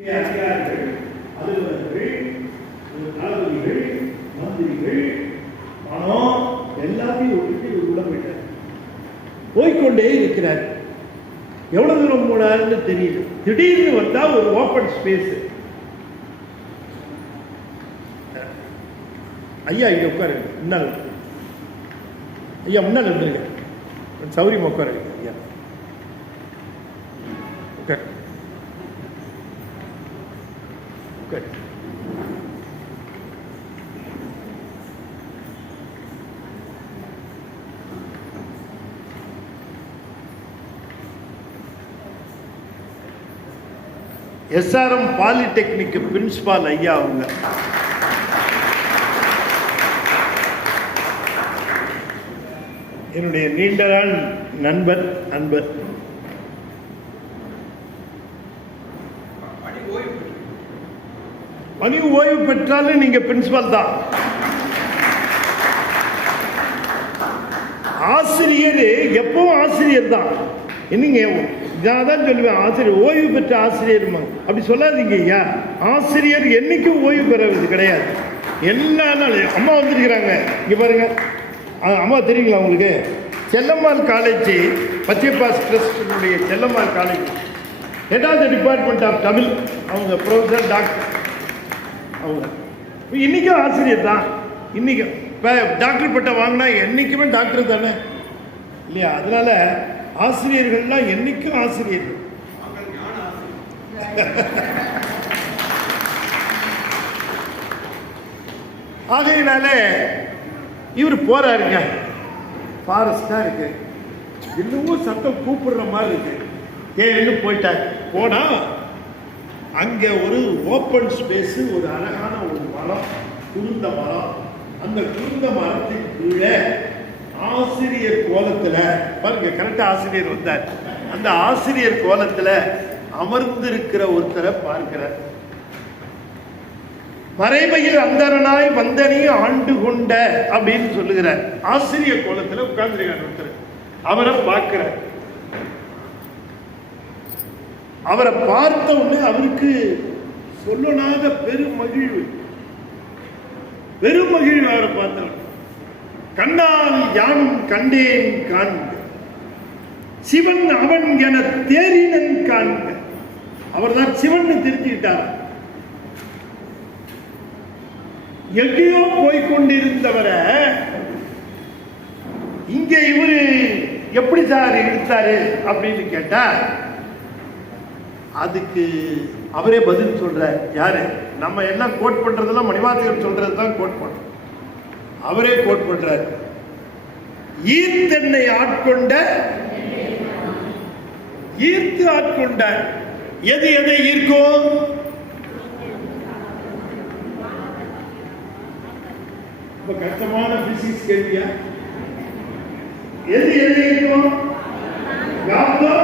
அதிகாரிகள், அலுவலர்கள், தளபதிகள், மந்திரிகள், பணம் எல்லாத்தையும் விட்டுட்டு உள்ள போயிட்டார். போய்கொண்டே இருக்கிறார். எவ்வளவு தூரம் போனாருன்னு தெரியல. திடீர்னு வந்தா ஒரு ஓப்பன் ஸ்பேஸ். ஐயா இங்க உட்காரு, முன்னால் ஐயா முன்னால் வந்துருங்க, சௌரியமா உட்காரு ஐயா, உட்காரு உட்காரு. SRM பாலிடெக்னிக் பிரின்சிபால் ஐயா அவங்க. என்னுடைய நீண்ட நாள் நண்பர், அன்பர். பணி ஓய்வு பெற்றாலும் நீங்க பிரின்சிபால் தான். ஆசிரியர் எப்பவும் ஆசிரியர் தான். என்னங்க, நான் தான் சொல்லுவேன், ஆசிரியர் ஓய்வு பெற்ற ஆசிரியர் அப்படி சொல்லாதீங்க ஐயா. ஆசிரியர் என்னைக்கும் ஓய்வு பெறது கிடையாது. எல்லா நாளும் அம்மா வந்திருக்கிறாங்க, இங்க பாருங்க. அம்மா தெரியுங்களா உங்களுக்கு? செல்லம்மாள் காலேஜ், பச்சைப்பாஸ் ட்ரஸ்டினுடைய Chellammal college, head of the department of Tamil. அவங்க ப்ரொஃபஸர், டாக்டர். அவங்க இன்னைக்கும் ஆசிரியர் தான். இன்னைக்கும் இப்போ டாக்டர் பட்டம் வாங்கினா என்னைக்குமே டாக்டர் தானே இல்லையா? அதனால ஆசிரியர்கள்லாம் என்னைக்கும் ஆசிரியர்கள். ஆகையினால இவர் போறாருங்க. ஃபாரஸ்டா இருக்கு, இன்னமும் சத்தம் கூப்பிடுற மாதிரி இருக்கு. ஏன்னு போயிட்டார். போனா அங்க ஒரு ஓப்பன் ஸ்பேஸ், ஒரு அழகான ஒரு மரம், குருந்த மரம். அந்த குருந்த மரத்தின் கீழே ஆசிரியர் கோலத்துல பாருங்க, கரெக்டா ஆசிரியர் வந்தார். அந்த ஆசிரியர் கோலத்துல அமர்ந்திருக்கிற ஒருத்தரை பார்க்கிறார். மறைமையில் அந்தரனாய் வந்தனி ஆண்டு கொண்ட அப்படின்னு சொல்லுகிறார். ஆசிரியர் கோலத்துல உட்கார்ந்திருக்கார் ஒருத்தர். அவரை பார்க்கிறார். அவரை பார்த்த உடனே அவருக்கு சொல்லனாத பெருமகிழ்வு. அவரை பார்த்தவர். கண்ணால் யானும் கண்டேன் காண்க, சிவன் அவன் என தேறினன் காண்க. அவர் தான் சிவன் தெரிஞ்சுக்கிட்டார். எங்கேயோ போய்கொண்டிருந்தவரை இங்க இவரு எப்படி சார் எடுத்தாரு அப்படின்னு கேட்டா, அதுக்கு அவரே பதில் சொல்ற. யாரு? நம்ம எல்லாம் கோட் பண்றதெல்லாம் மணிவாசகர் சொல்றது தான் கோட் பண்றோம். அவரே கோட் பண்றார். ஈர்த்தென்னை ஆட்கொண்ட, ஈர்த்து ஆட்கொண்ட. எது எதை ஈர்க்கும்? ரொம்ப கஷ்டமான பிசிக்ஸ் கேள்வியா? எது எதை ஈர்க்கும்? காந்தம்